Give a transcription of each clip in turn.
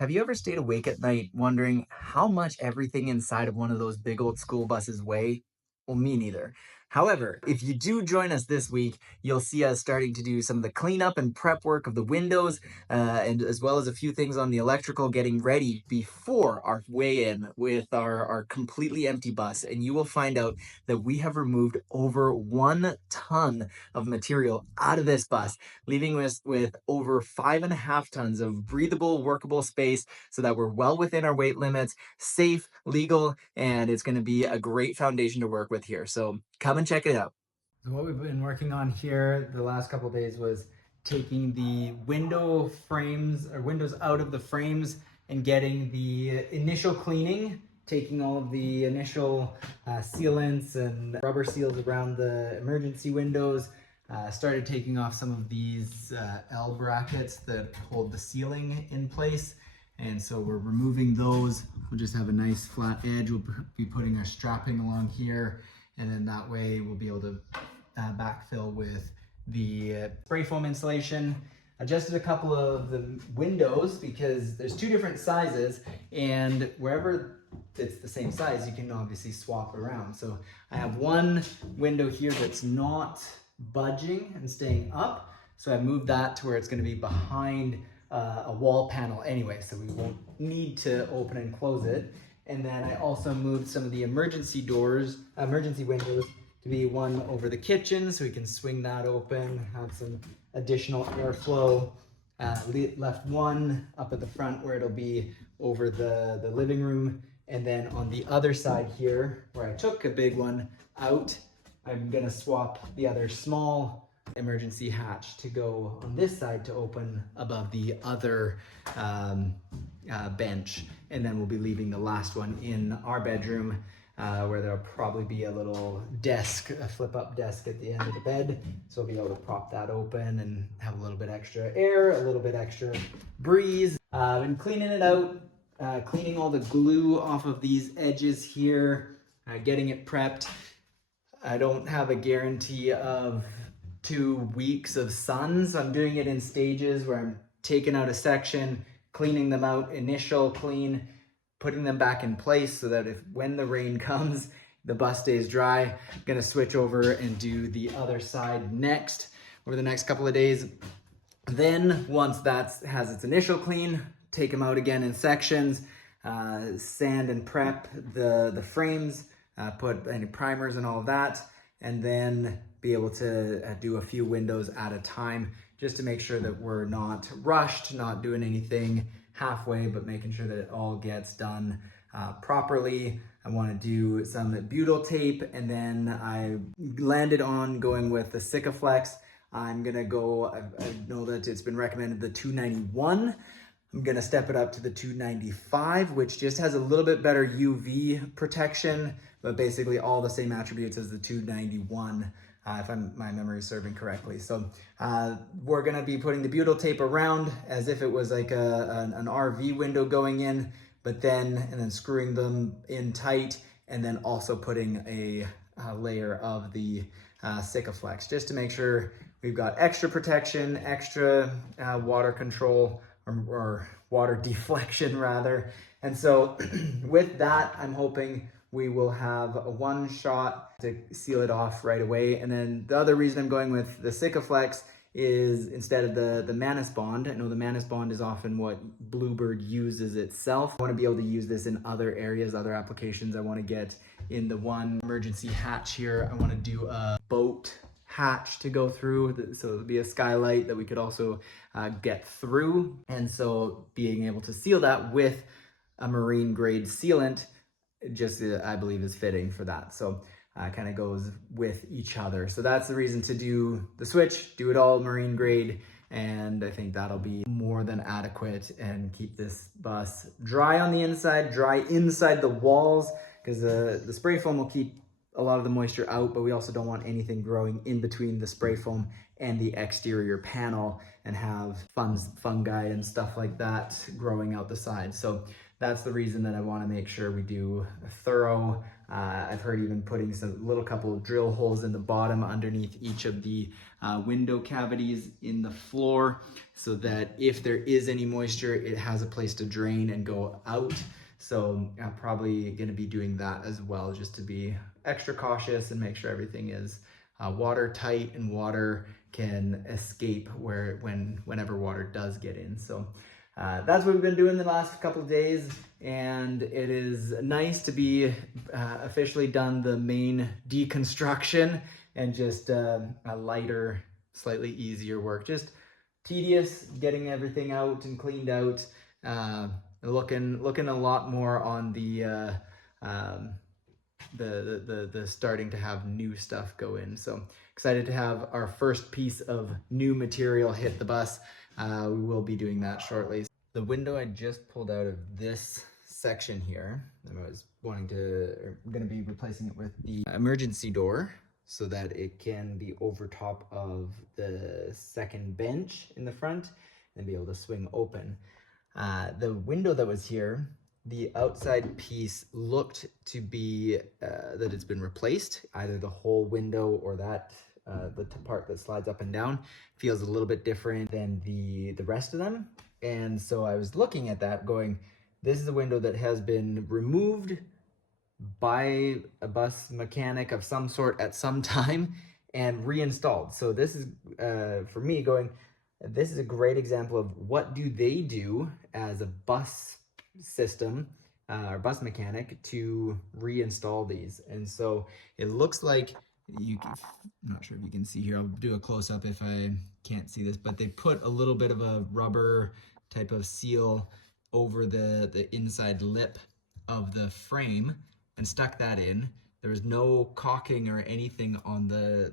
Have you ever stayed awake at night wondering how much everything inside of one of those big old school buses weigh? Well, me neither. However, if you do join us this week, you'll see us starting to do some of the cleanup and prep work of the windows, and as well as a few things on the electrical, getting ready before our weigh in with our completely empty bus. And you will find out that we have removed over 1 ton of material out of this bus, leaving us with over 5.5 tons of breathable, workable space so that we're well within our weight limits, safe, legal, and it's going to be a great foundation to work with here. So come and check it out. So what we've been working on here the last couple of days was taking the window frames or windows out of the frames and getting the initial cleaning, taking all of the initial sealants and rubber seals around the emergency windows. Started taking off some of these L brackets that hold the ceiling in place. And so we're removing those. We'll just have a nice flat edge. We'll be putting our strapping along here. And then that way we'll be able to backfill with the spray foam insulation. Adjusted a couple of the windows because there's two different sizes, and wherever it's the same size, you can obviously swap it around. So I have one window here that's not budging and staying up. So I moved that to where it's going to be behind a wall panel anyway, so we won't need to open and close it. And then I also moved some of the emergency windows to be one over the kitchen, so we can swing that open, have some additional airflow. Left one up at the front where it'll be over the living room. And then on the other side here, where I took a big one out, I'm gonna swap the other small emergency hatch to go on this side to open above the other bench. And then we'll be leaving the last one in our bedroom where there'll probably be a little desk, a flip up desk at the end of the bed. So we'll be able to prop that open and have a little bit extra air, a little bit extra breeze. And cleaning it out, cleaning all the glue off of these edges here, getting it prepped. I don't have a guarantee of 2 weeks of sun, so I'm doing it in stages where I'm taking out a section, cleaning them out, initial clean, putting them back in place so that when the rain comes, the bus stays dry. I'm gonna switch over and do the other side next over the next couple of days. Then once that has its initial clean, take them out again in sections, sand and prep the frames, put any primers and all of that, and then be able to do a few windows at a time just to make sure that we're not rushed, not doing anything halfway, but making sure that it all gets done properly. I want to do some butyl tape, and then I landed on going with the Sikaflex. I'm gonna go, I know that it's been recommended the 291. I'm gonna step it up to the 295, which just has a little bit better UV protection, but basically all the same attributes as the 291, if my memory is serving correctly. So we're gonna be putting the butyl tape around as if it was like an RV window going in, but then screwing them in tight, and then also putting a layer of the Sikaflex, just to make sure we've got extra protection, extra water control, or water deflection rather. And so with that, I'm hoping we will have a one shot to seal it off right away. And then the other reason I'm going with the Sikaflex is instead of the Manus Bond. I know the Manus Bond is often what Bluebird uses itself. I want to be able to use this in other areas, other applications. I want to get in the one emergency hatch here. I want to do a boat hatch to go through, so it'll be a skylight that we could also get through. And so being able to seal that with a marine grade sealant just I believe is fitting for that. So kind of goes with each other. So that's the reason to do the switch, do it all marine grade, and I think that'll be more than adequate and keep this bus dry on the inside, dry inside the walls, because the spray foam will keep a lot of the moisture out, but we also don't want anything growing in between the spray foam and the exterior panel and have fungi and stuff like that growing out the side. So that's the reason that I want to make sure we do a thorough. I've heard even putting some little couple of drill holes in the bottom underneath each of the window cavities in the floor, so that if there is any moisture, it has a place to drain and go out. So I'm probably going to be doing that as well, just to be extra cautious and make sure everything is watertight and water can escape whenever water does get in. So that's what we've been doing the last couple of days, and it is nice to be officially done the main deconstruction and just a lighter, slightly easier work. Just tedious getting everything out and cleaned out. Looking a lot more on the starting to have new stuff go in. So excited to have our first piece of new material hit the bus. We will be doing that shortly. The window I just pulled out of this section here, and I was going to be replacing it with the emergency door so that it can be over top of the second bench in the front and be able to swing open. The window that was here, the outside piece looked to be that it's been replaced. Either the whole window or that the part that slides up and down feels a little bit different than the rest of them. And so I was looking at that going, this is a window that has been removed by a bus mechanic of some sort at some time and reinstalled. So this is for me going, this is a great example of what do they do as a bus system or bus mechanic to reinstall these. And so it looks like you can, I'm not sure if you can see here, I'll do a close-up if I can't see this, but they put a little bit of a rubber type of seal over the inside lip of the frame and stuck that in. There was no caulking or anything on the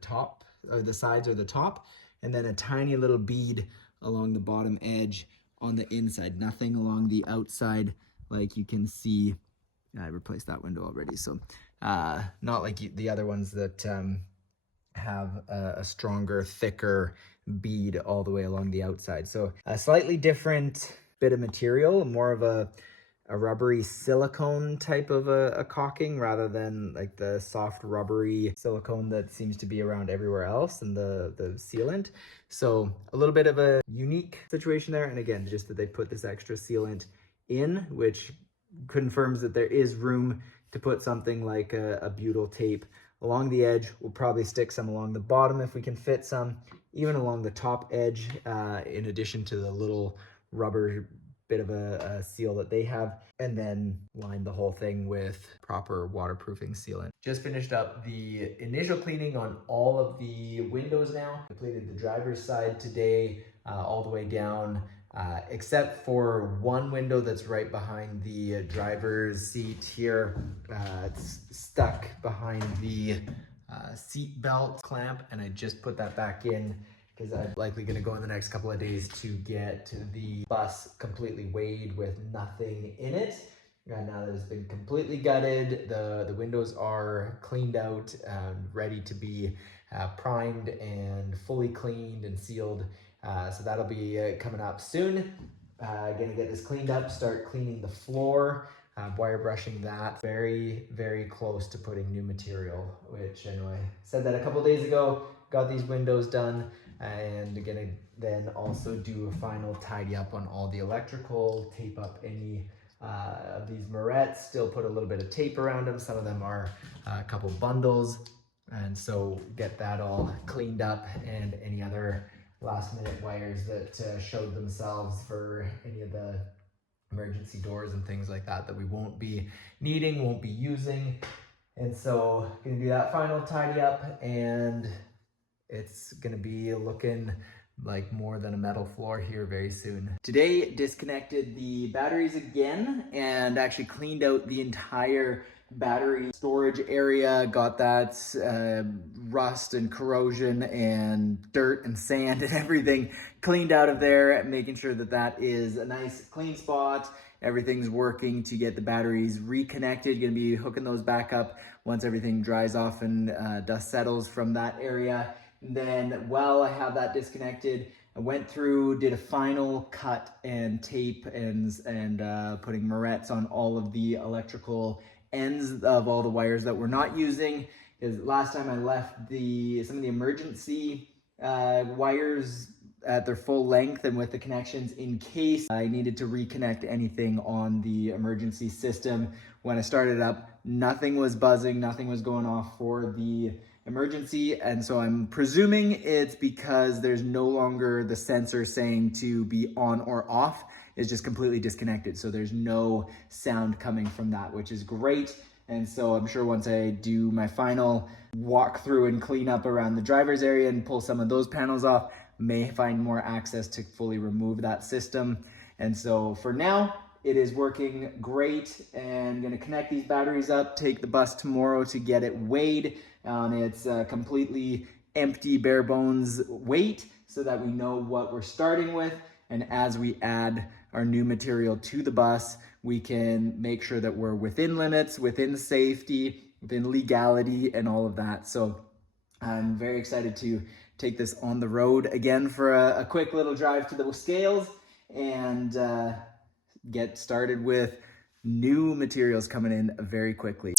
top or the sides or the top, and then a tiny little bead along the bottom edge on the inside, nothing along the outside like you can see. I replaced that window already, so not like the other ones that have a stronger, thicker bead all the way along the outside. So a slightly different bit of material, more of a rubbery silicone type of a caulking rather than like the soft rubbery silicone that seems to be around everywhere else in the sealant. So a little bit of a unique situation there. And again, just that they put this extra sealant in, which confirms that there is room to put something like a butyl tape along the edge. We'll probably stick some along the bottom if we can fit some, even along the top edge, in addition to the little rubber bit of a seal that they have, and then line the whole thing with proper waterproofing sealant. Just finished up the initial cleaning on all of the windows now. Completed the driver's side today, all the way down, except for one window that's right behind the driver's seat here. It's stuck behind the seat belt clamp, and I just put that back in because I'm likely going to go in the next couple of days to get the bus completely weighed with nothing in it. And now that it's been completely gutted, the windows are cleaned out, ready to be primed and fully cleaned and sealed. So that'll be coming up soon. Gonna get this cleaned up, start cleaning the floor, wire brushing that. Very, very close to putting new material, which I know I said that a couple of days ago. Got these windows done, and gonna then also do a final tidy up on all the electrical, tape up any of these morettes, still put a little bit of tape around them. Some of them are a couple bundles, and so get that all cleaned up, and any other last minute wires that showed themselves for any of the emergency doors and things like that that we won't be needing, won't be using. And so gonna do that final tidy up, and it's gonna be looking like more than a metal floor here very soon. Today, disconnected the batteries again and actually cleaned out the entire battery storage area. Got that rust and corrosion and dirt and sand and everything cleaned out of there, making sure that that is a nice clean spot. Everything's working to get the batteries reconnected. Gonna be hooking those back up once everything dries off and dust settles from that area. And then while I have that disconnected, I went through, did a final cut and tape and putting morettes on all of the electrical ends of all the wires that we're not using. Because last time I left some of the emergency wires at their full length and with the connections in case I needed to reconnect anything on the emergency system. When I started up, nothing was buzzing, nothing was going off for the emergency, and so I'm presuming it's because there's no longer the sensor saying to be on or off. It's just completely disconnected, so there's no sound coming from that, which is great. And so I'm sure once I do my final walk through and clean up around the driver's area and pull some of those panels off, may find more access to fully remove that system. And so for now, it is working great, and I'm gonna connect these batteries up, take the bus tomorrow to get it weighed on its completely empty, bare bones weight so that we know what we're starting with. And as we add our new material to the bus, we can make sure that we're within limits, within safety, within legality, and all of that. So I'm very excited to take this on the road again for a quick little drive to the scales and get started with new materials coming in very quickly.